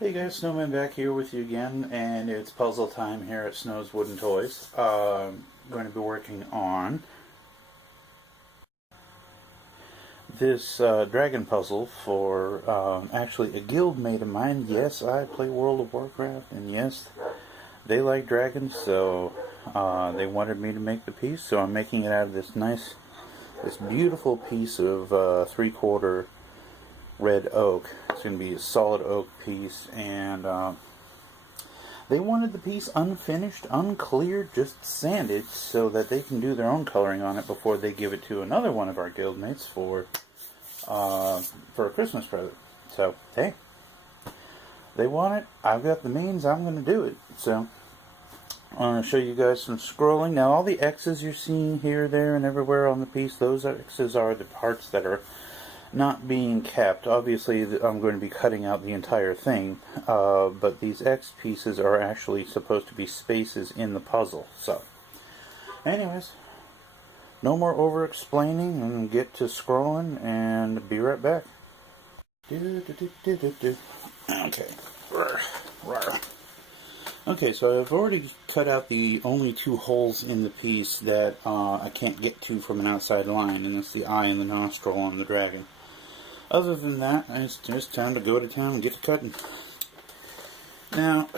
Hey guys, Snowman back here with you again, and it's puzzle time here at Snow's Wooden Toys. I'm going to be working on this dragon puzzle for actually a guild mate of mine. Yes, I play World of Warcraft, and yes, they like dragons, so they wanted me to make the piece, so I'm making it out of this beautiful piece of 3/4 red oak. It's going to be a solid oak piece, and they wanted the piece unfinished, uncleared, just sanded, so that they can do their own coloring on it before they give it to another one of our guildmates for a Christmas present. So, hey, they want it. I've got the means. I'm going to do it. So, I'm going to show you guys some scrolling. Now, all the X's you're seeing here, there, and everywhere on the piece, those X's are the parts that are not being kept. Obviously, I'm going to be cutting out the entire thing, but these X pieces are actually supposed to be spaces in the puzzle. So, anyways, no more over-explaining, and get to scrolling, and be right back. Okay. Okay, so I've already cut out the only two holes in the piece that I can't get to from an outside line, and that's the eye and the nostril on the dragon. Other than that, it's just time to go to town and get to cutting. Now,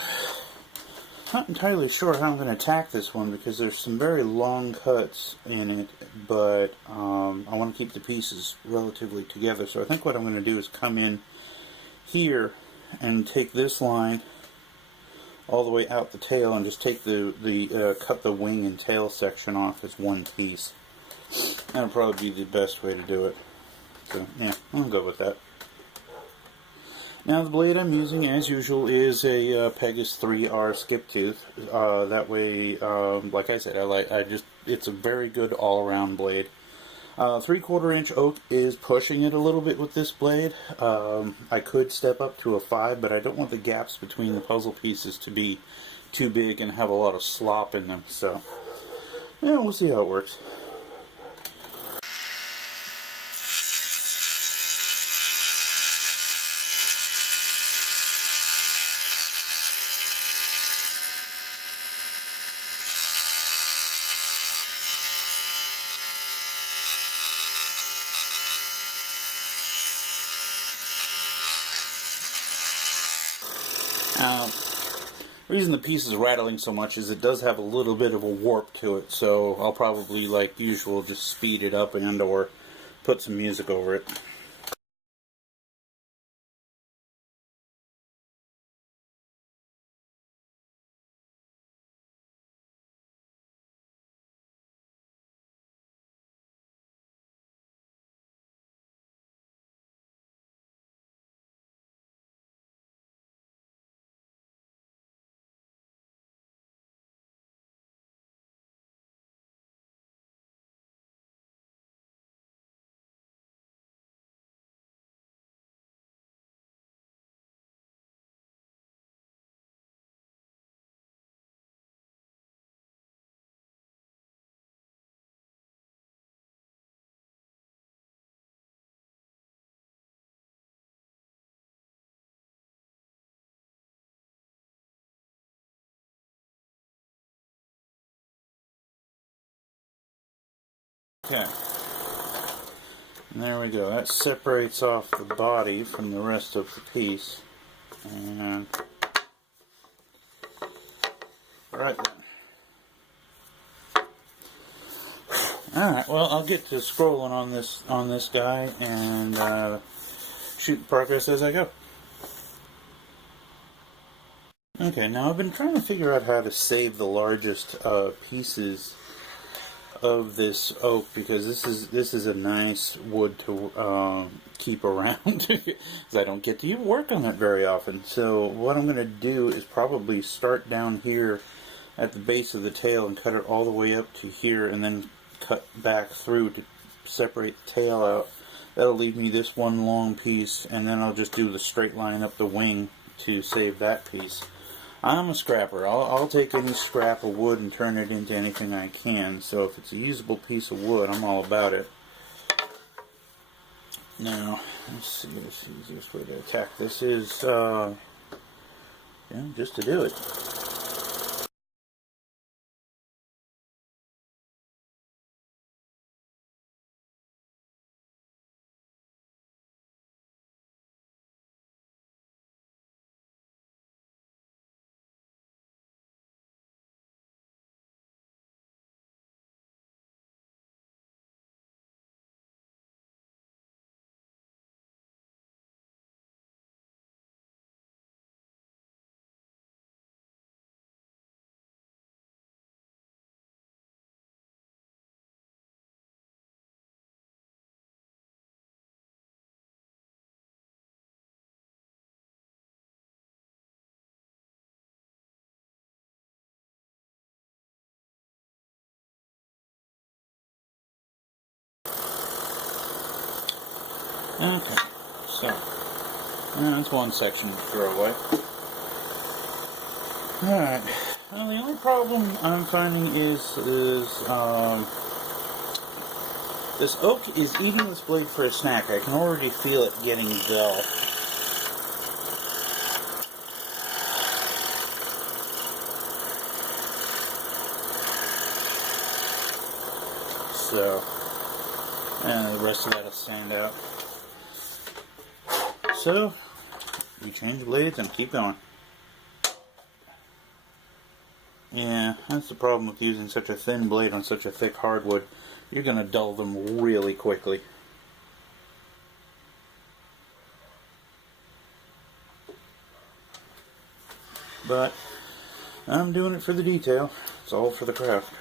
not entirely sure how I'm going to attack this one because there's some very long cuts in it, but I want to keep the pieces relatively together. So I think what I'm going to do is come in here and take this line all the way out the tail and just take cut the wing and tail section off as one piece. That'll probably be the best way to do it. So, yeah, I'll go with that. Now, the blade I'm using, as usual, is a Pegas 3R skip tooth. That way, like I said, it's a very good all-around blade. 3/4 inch oak is pushing it a little bit with this blade. I could step up to a 5, but I don't want the gaps between the puzzle pieces to be too big and have a lot of slop in them. So, yeah, we'll see how it works. The reason the piece is rattling so much is it does have a little bit of a warp to it, so I'll probably, like usual, just speed it up and or put some music over it. Okay. And there we go. That separates off the body from the rest of the piece. And right then. Alright, well, I'll get to scrolling on this guy and shoot the progress as I go. Okay, now I've been trying to figure out how to save the largest pieces of this oak because this is a nice wood to keep around because I don't get to work on it very often. So what I'm going to do is probably start down here at the base of the tail and cut it all the way up to here and then cut back through to separate the tail out. That'll leave me this one long piece, and then I'll just do the straight line up the wing to save that piece. I'm a scrapper. I'll take any scrap of wood and turn it into anything I can. So if it's a usable piece of wood, I'm all about it. Now, let's see what's the easiest way to attack this is you know, just to do it. Okay, so that's one section to throw away. Alright, well, the only problem I'm finding is this oak is eating this blade for a snack. I can already feel it getting dull. So, and the rest of that will sand out. So, we change blades and keep going. Yeah, that's the problem with using such a thin blade on such a thick hardwood. You're going to dull them really quickly. But I'm doing it for the detail. It's all for the craft.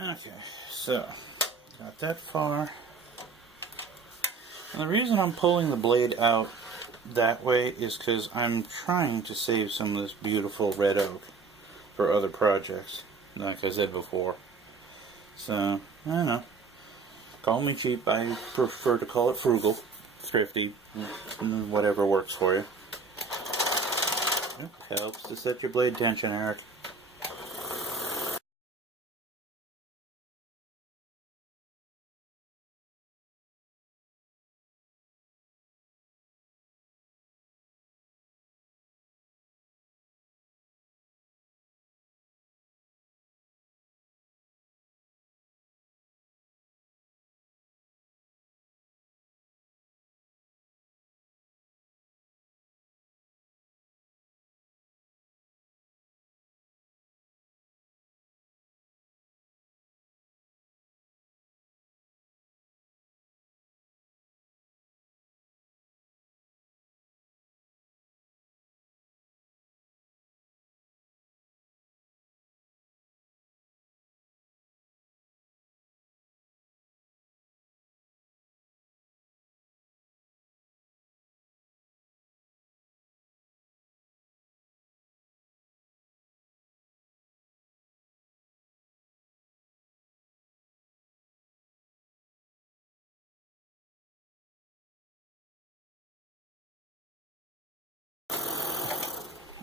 Okay, so got that far. And the reason I'm pulling the blade out that way is because I'm trying to save some of this beautiful red oak for other projects, like I said before. So, I don't know. Call me cheap. I prefer to call it frugal, thrifty, whatever works for you. It helps to set your blade tension, Eric.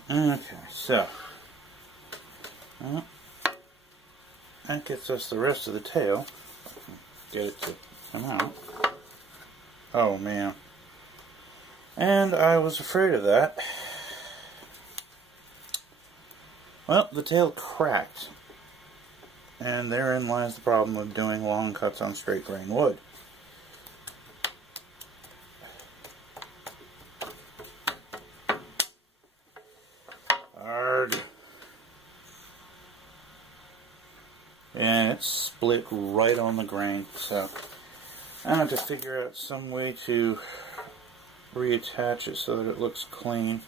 Okay, so well, that gets us the rest of the tail. Get it to come out. Oh man. And I was afraid of that. Well, the tail cracked. And therein lies the problem of doing long cuts on straight grain wood. Arrgh. And it's split right on the grain, so I have to figure out some way to reattach it so that it looks clean.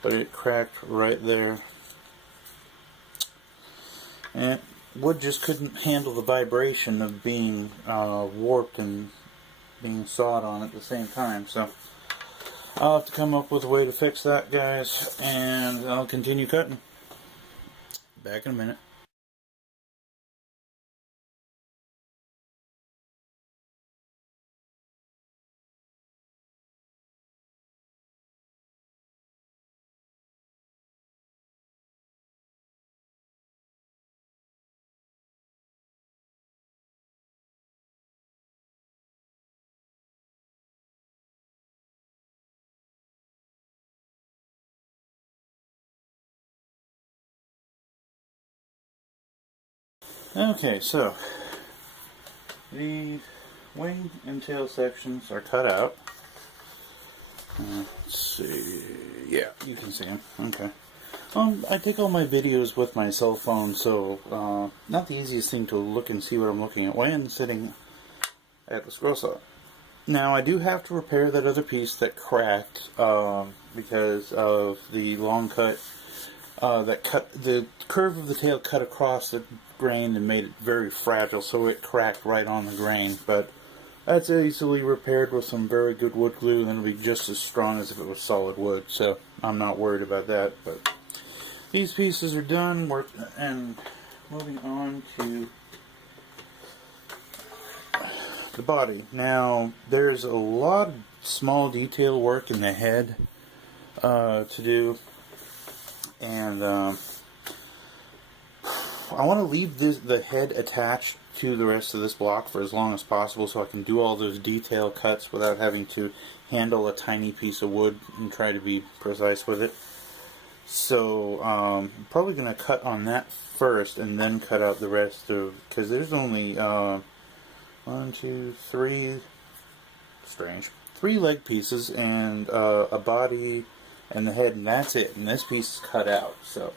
But it cracked right there. And wood just couldn't handle the vibration of being warped and being sawed on at the same time, so I'll have to come up with a way to fix that, guys, and I'll continue cutting. Back in a minute. Okay, so the wing and tail sections are cut out. Let's see. Yeah, you can see them. Okay. I take all my videos with my cell phone, so not the easiest thing to look and see what I'm looking at when sitting at the scroll saw. Now, I do have to repair that other piece that cracked because of the long cut. The curve of the tail cut across the grain and made it very fragile, so it cracked right on the grain. But that's easily repaired with some very good wood glue, and it'll be just as strong as if it was solid wood. So I'm not worried about that. But these pieces are done. And moving on to the body. Now, there's a lot of small detail work in the head to do, and I want to leave the head attached to the rest of this block for as long as possible, so I can do all those detail cuts without having to handle a tiny piece of wood and try to be precise with it. So I'm probably going to cut on that first and then cut out the rest of, because there's only 1, 2, 3, strange, 3 leg pieces and a body and the head, and that's it. And this piece is cut out. So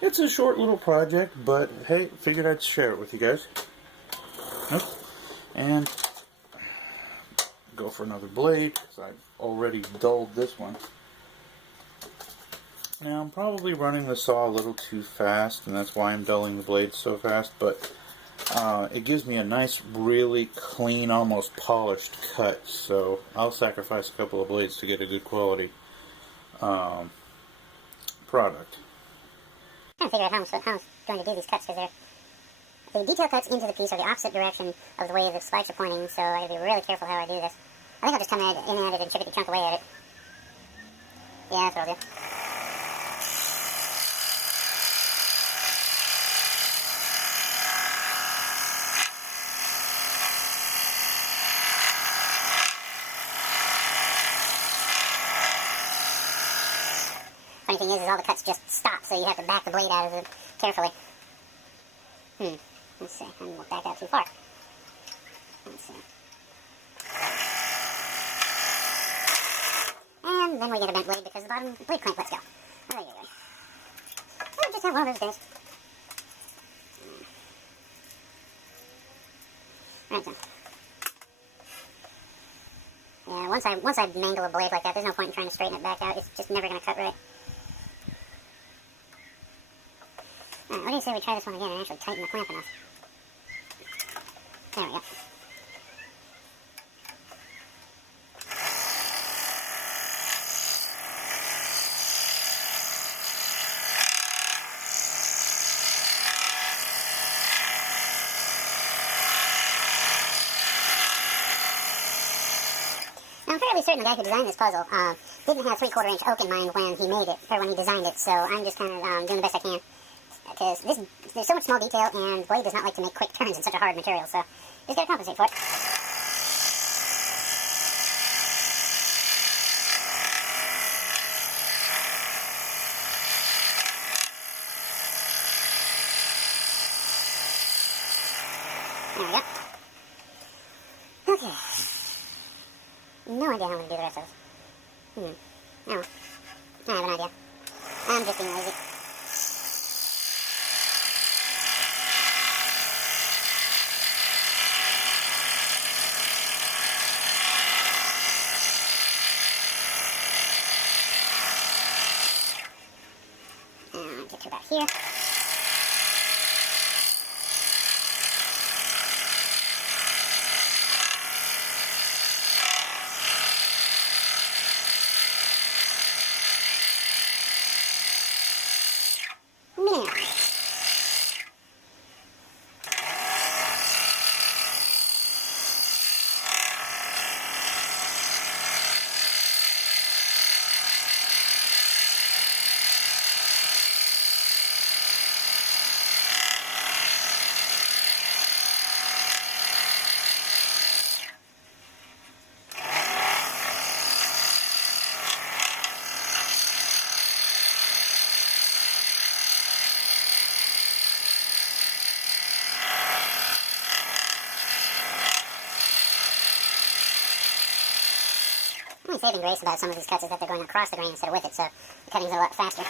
it's a short little project, but hey, figured I'd share it with you guys. Nope. And go for another blade, because I've already dulled this one. Now, I'm probably running the saw a little too fast, and that's why I'm dulling the blade so fast, but it gives me a nice, really clean, almost polished cut, so I'll sacrifice a couple of blades to get a good quality product. I'm trying to figure out how I'm going to do these cuts, because the detail cuts into the piece are the opposite direction of the way the spikes are pointing, so I gotta be really careful how I do this. I think I'll just come in at it and chunk away at it. Yeah, that's what I'll do. Funny thing is all the cuts just stop, so you have to back the blade out of it carefully. Let's see, I didn't back out too far. Let's see. And then we get a bent blade because the bottom blade crank lets go. Oh, yeah. I'll just have one of those days. Right then. Yeah, once I mangle a blade like that, there's no point in trying to straighten it back out. It's just never going to cut right. Alright, what do you say we try this one again and actually tighten the clamp enough? There we go. Now, I'm fairly certain the guy who designed this puzzle didn't have 3/4 inch oak in mind when he made it, or when he designed it, so I'm just kind of doing the best I can. Because there's so much small detail, and the blade does not like to make quick turns in such a hard material, so just gotta compensate for it. There we go. Okay. No idea how I'm going to do the rest of this. Oh. I have an idea. I'm just being lazy. Get to about here. Now. saving grace about some of these cuts is that they're going across the grain instead of with it, so the cutting's a lot faster.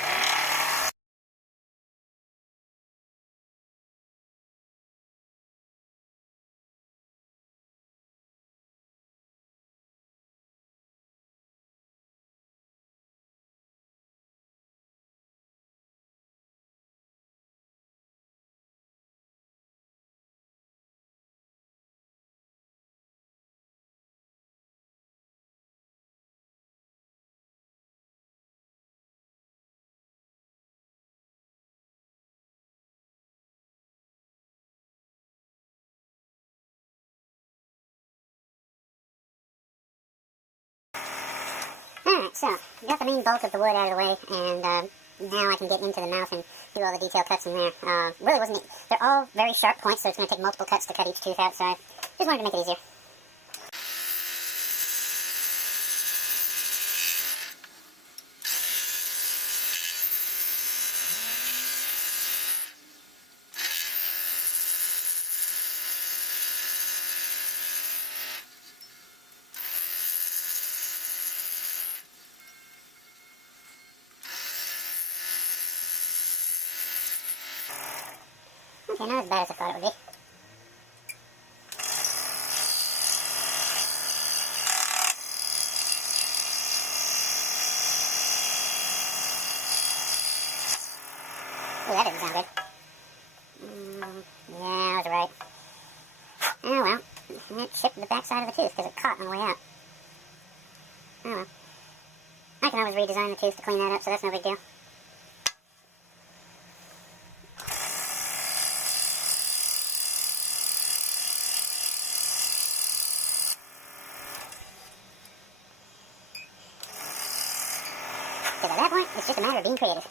Alright, so, got the main bulk of the wood out of the way, and now I can get into the mouth and do all the detail cuts in there. Really wasn't, they're all very sharp points, so it's going to take multiple cuts to cut each tooth out, so I just wanted to make it easier. Okay, not as bad as I thought it would be. Oh, that didn't sound good. Yeah, I was right. Oh well, it chipped the back side of the tooth because it caught on the way out. Oh well. I can always redesign the tooth to clean that up, so that's no big deal. Because at that point, it's just a matter of being creative.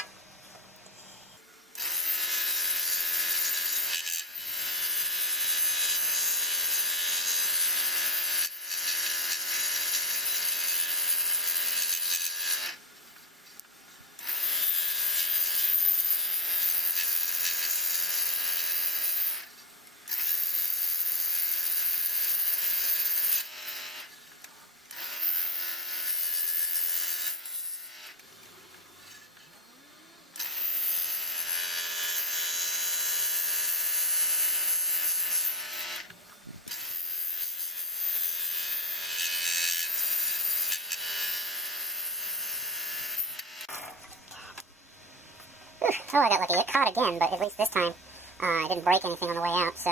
Oh, I got lucky. It caught again, but at least this time I didn't break anything on the way out, so...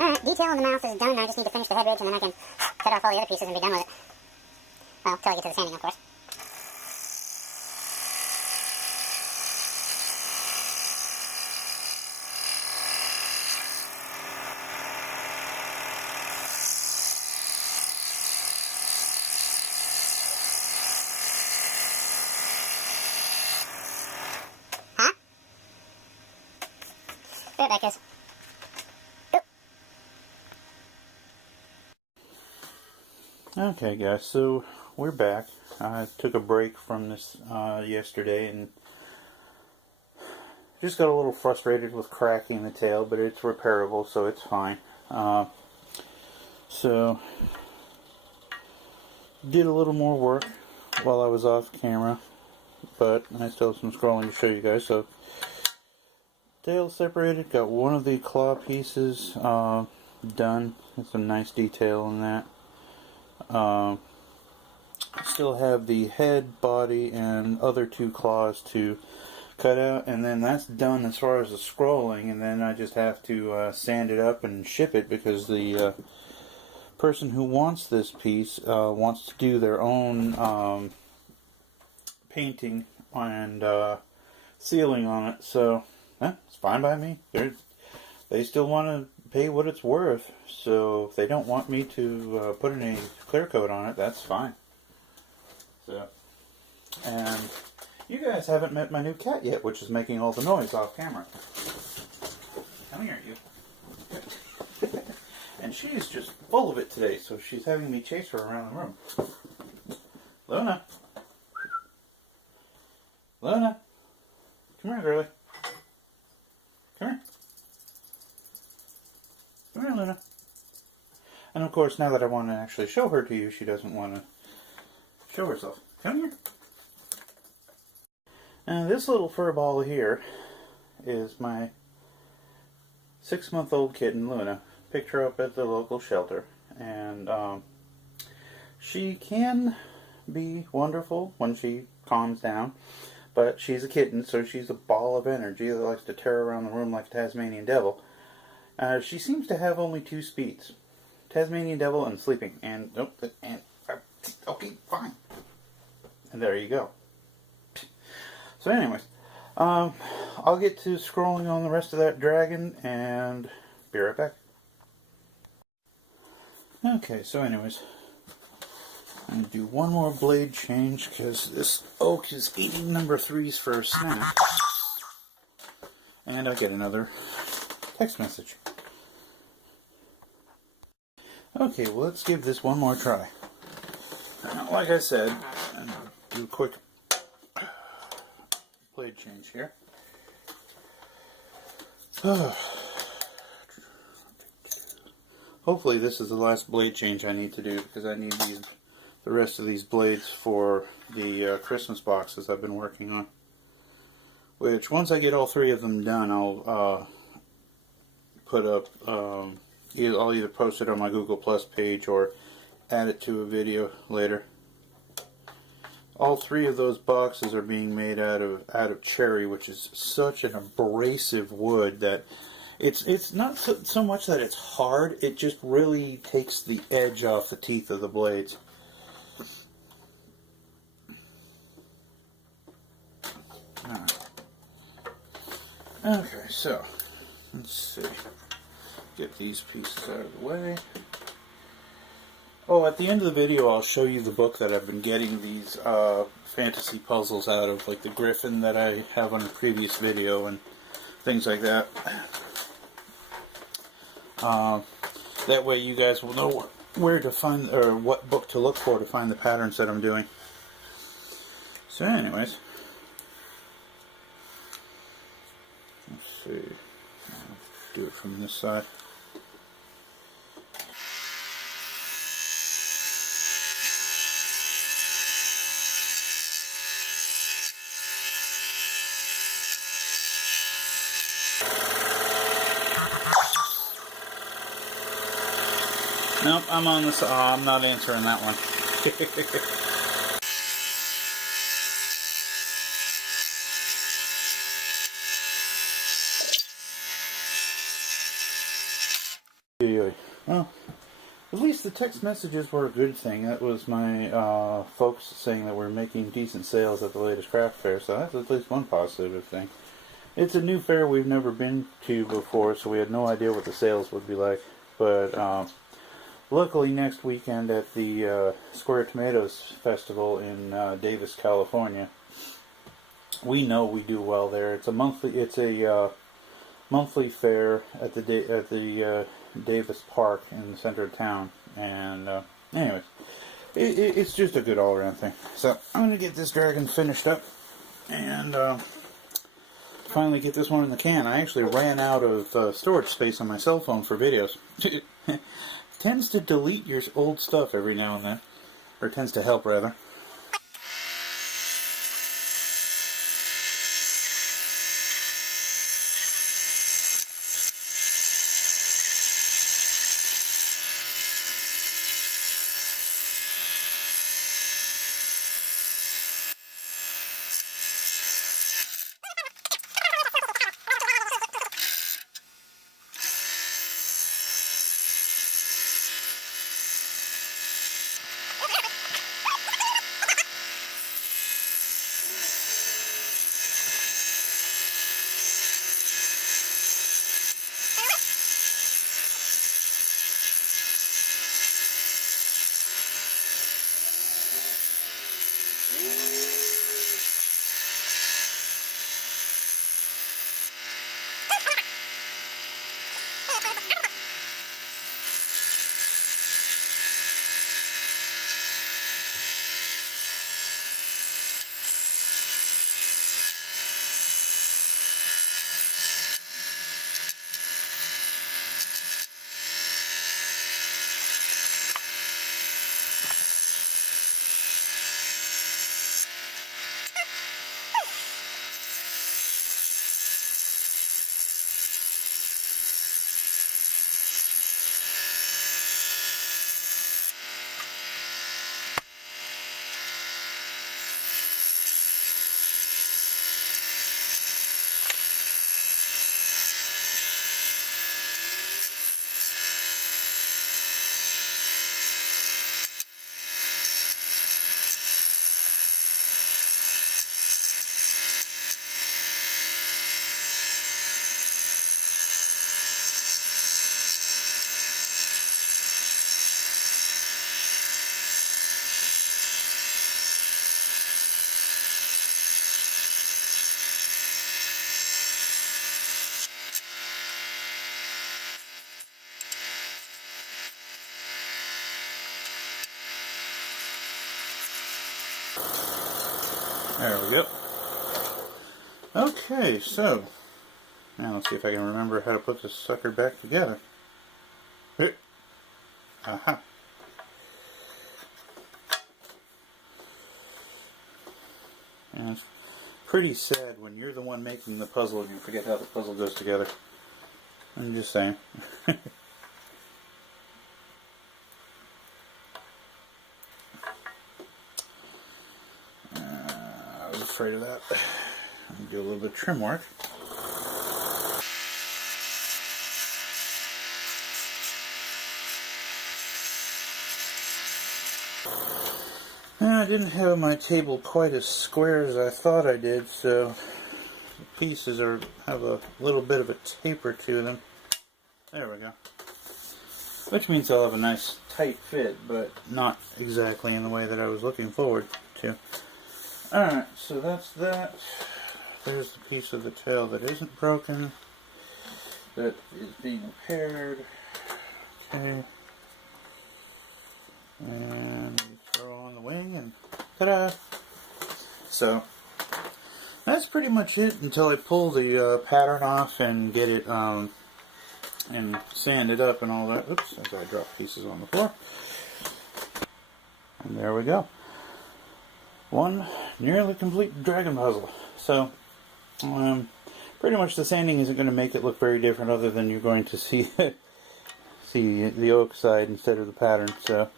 Alright, detail on the mouth is done. I just need to finish the head ridge, and then I can cut off all the other pieces and be done with it. Well, till I get to the sanding, of course. Huh? There that goes. Okay, guys, so we're back. I took a break from this yesterday and just got a little frustrated with cracking the tail, but it's repairable, so it's fine. So, did a little more work while I was off camera, but I still have some scrolling to show you guys. So, tail separated, got one of the claw pieces done. There's some nice detail in that. Still have the head, body, and other two claws to cut out, and then that's done as far as the scrolling, and then I just have to sand it up and ship it because the person who wants this piece wants to do their own painting and sealing on it, so it's fine by me. They still want to pay what it's worth, so if they don't want me to put any clear coat on it, that's fine. So, and you guys haven't met my new cat yet, which is making all the noise off camera. Come here, you. And she's just full of it today, so she's having me chase her around the room. Luna. Luna. Come here, girlie. Come here. Come here, Luna. And of course, now that I want to actually show her to you, she doesn't want to Show herself. Come here. Now this little fur ball here is my 6-month-old kitten, Luna. Picked her up at the local shelter. And she can be wonderful when she calms down. But she's a kitten, so she's a ball of energy that likes to tear around the room like a Tasmanian devil. She seems to have only 2 speeds. Tasmanian devil and sleeping. And, okay, fine. And there you go. So anyways, I'll get to scrolling on the rest of that dragon and be right back. Okay, so anyways, I'm going to do one more blade change because this oak is eating number 3s for a snack. And I get another text message. Okay, well let's give this one more try. Like I said, I'm going to do a quick blade change here. Hopefully this is the last blade change I need to do because I need the rest of these blades for the Christmas boxes I've been working on. Which once I get all 3 of them done, I'll put up. I'll either post it on my Google Plus page or add it to a video later. All 3 of those boxes are being made out of cherry, which is such an abrasive wood that it's not so much that it's hard, it just really takes the edge off the teeth of the blades. Alright. Okay, so let's see. Get these pieces out of the way. Oh, at the end of the video I'll show you the book that I've been getting these fantasy puzzles out of, like the griffin that I have on a previous video and things like that. That way you guys will know where to find, or what book to look for to find the patterns that I'm doing. So anyways, let's see, I'll do it from this side. Nope, I'm on this. I'm not answering that one. Well, at least the text messages were a good thing. That was my folks saying that we're making decent sales at the latest craft fair, so that's at least one positive thing. It's a new fair we've never been to before, so we had no idea what the sales would be like. But luckily, next weekend at the Square Tomatoes Festival in Davis, California, we know we do well there. It's a monthly fair at the Davis Park in the center of town, and anyways, it's just a good all-around thing. So I'm gonna get this dragon finished up and finally get this one in the can. I actually ran out of storage space on my cell phone for videos. Tends to delete your old stuff every now and then, or tends to help rather. There we go. Okay, so now let's see if I can remember how to put this sucker back together. Here. Aha. And it's pretty sad when you're the one making the puzzle and you forget how the puzzle goes together. I'm just saying. I was afraid of that. I'll do a little bit of trim work. I didn't have my table quite as square as I thought I did, so the pieces have a little bit of a taper to them. There we go. Which means they'll have a nice tight fit, but not exactly in the way that I was looking forward to. Alright, so that's that. There's the piece of the tail that isn't broken, that is being repaired. Okay. And throw on the wing and ta-da! So that's pretty much it until I pull the pattern off and get it and sand it up and all that. Oops, as I drop pieces on the floor. And there we go. One nearly complete dragon puzzle. So pretty much the sanding isn't going to make it look very different, other than you're going to see the oak side instead of the pattern. So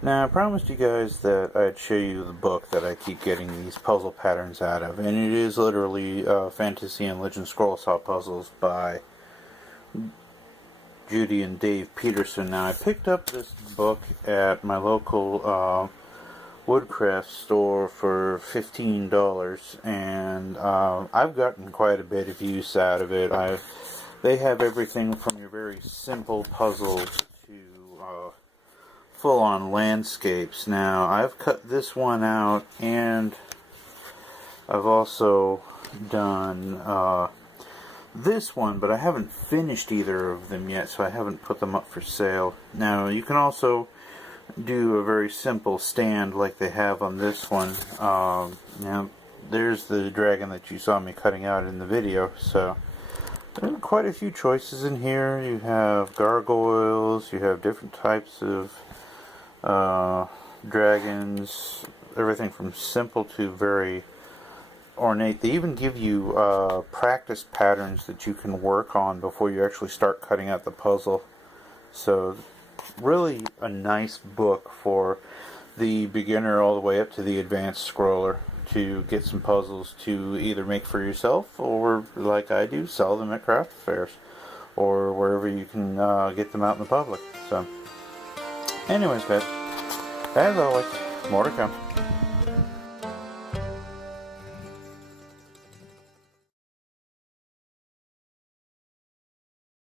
now I promised you guys that I'd show you the book that I keep getting these puzzle patterns out of, and it is literally Fantasy and Legend Scroll Saw Puzzles by Judy and Dave Peterson. Now I picked up this book at my local woodcraft store for $15, and I've gotten quite a bit of use out of it. They have everything from your very simple puzzles to full-on landscapes. Now I've cut this one out, and I've also done this one, but I haven't finished either of them yet, so I haven't put them up for sale. Now you can also do a very simple stand like they have on this one. Now there's the dragon that you saw me cutting out in the video. So there are quite a few choices in here. You have gargoyles, you have different types of dragons, everything from simple to very ornate. They even give you practice patterns that you can work on before you actually start cutting out the puzzle. So really a nice book for the beginner all the way up to the advanced scroller to get some puzzles to either make for yourself, or like I do, sell them at craft fairs or wherever you can get them out in the public. So anyways guys, as always, more to come.